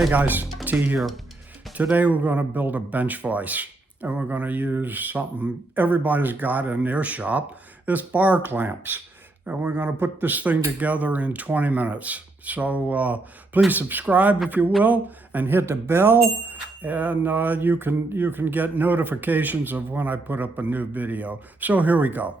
Hey guys, T here. Today we're going to build a bench vise, and we're going to use something everybody's got in their shop. It's bar clamps, and we're going to put this thing together in 20 minutes. So please subscribe if you will, and hit the bell, and you can get notifications of when I put up a new video. So here we go.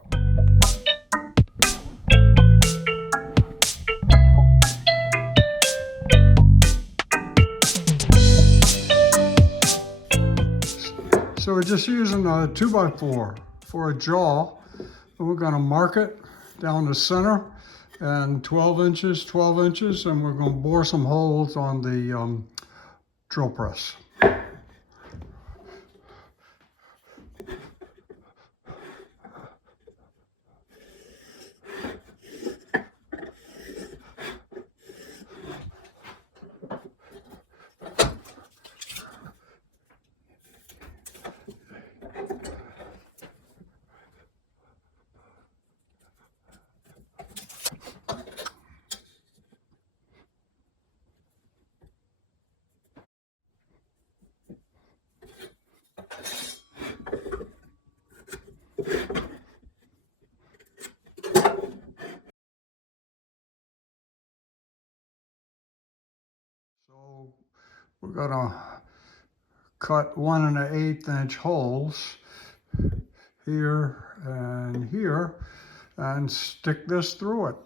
So we're just using a 2x4 for a jaw. And we're going to mark it down the center and 12 inches, and we're going to bore some holes on the drill press. So we're going to cut 1 1/8 inch holes here and stick this through it.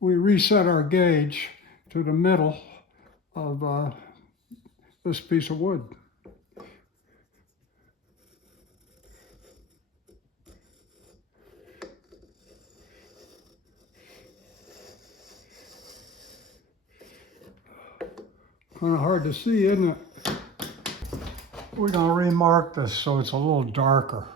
We reset our gauge to the middle of this piece of wood. Kind of hard to see, isn't it? We're going to remark this so it's a little darker.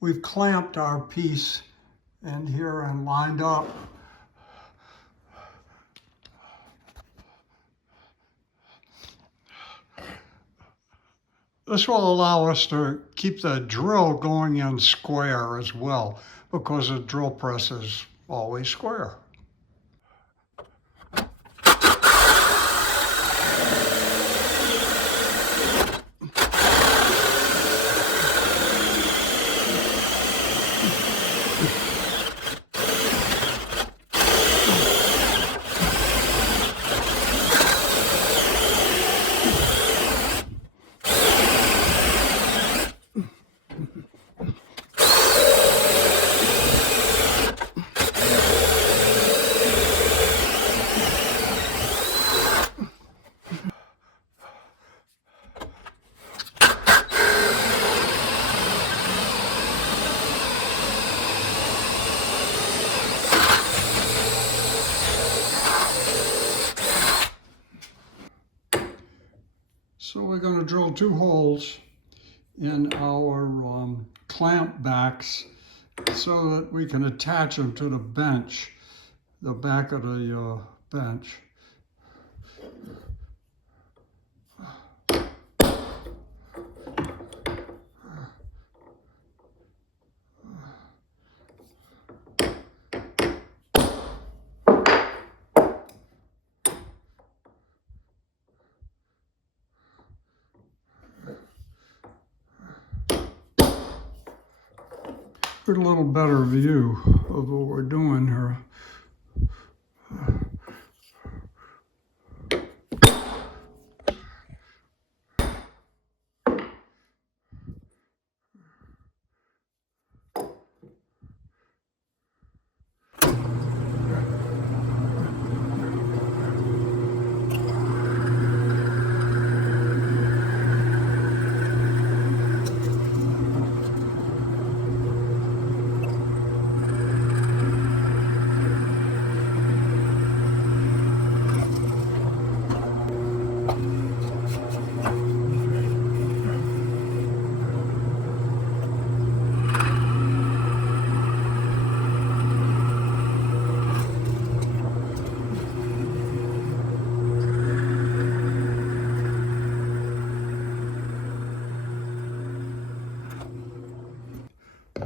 We've clamped our piece in here and lined up. This will allow us to keep the drill going in square as well, because the drill press is always square. So we're going to drill 2 holes in our clamp backs so that we can attach them to the bench, the back of the bench. Get a little better view of what we're doing here.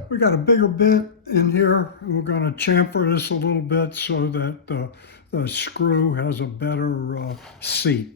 We got a bigger bit in here, and we're going to chamfer this a little bit so that the screw has a better seat.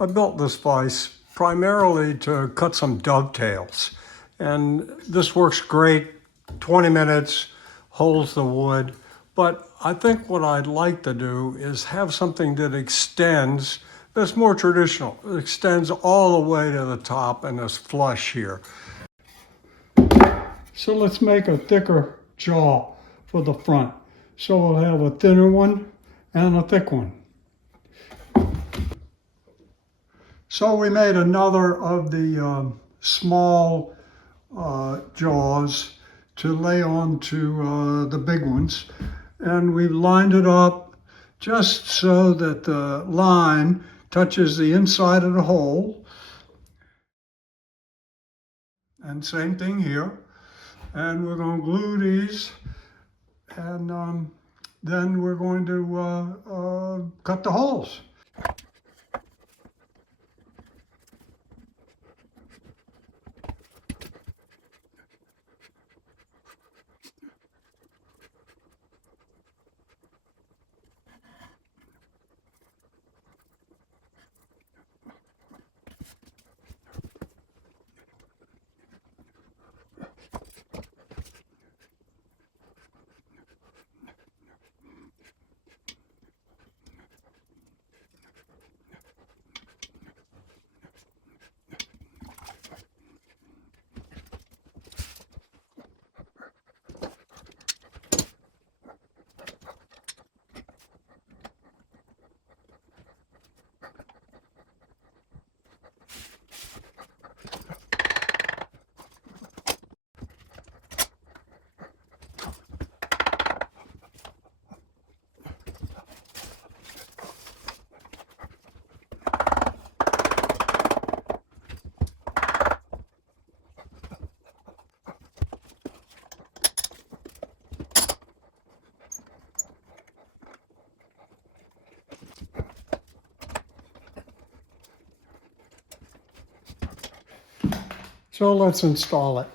I built this vise primarily to cut some dovetails, and this works great. 20 minutes, holds the wood, but I think what I'd like to do is have something that extends, that's more traditional. It extends all the way to the top and is flush here. So let's make a thicker jaw for the front. So we'll have a thinner one and a thick one. So we made another of the small jaws to lay onto the big ones. And we've lined it up just so that the line touches the inside of the hole. And same thing here. And we're going to glue these, and then we're going to cut the holes. So let's install it.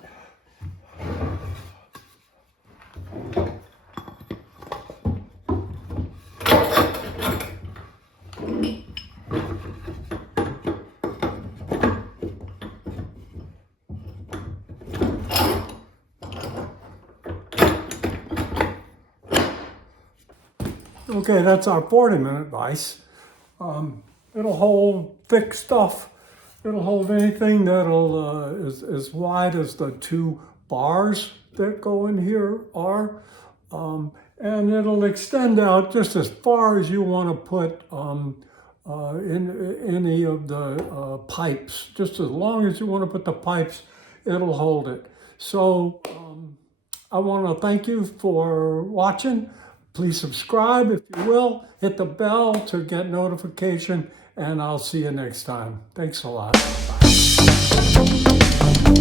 Okay, that's our 40-minute vise. It'll hold thick stuff. It'll hold anything that'll is as wide as the two bars that go in here are. And it'll extend out just as far as you want to put in any of the pipes. Just as long as you want to put the pipes, it'll hold it. So I want to thank you for watching. Please subscribe if you will. Hit the bell to get notification, and I'll see you next time. Thanks a lot. Bye.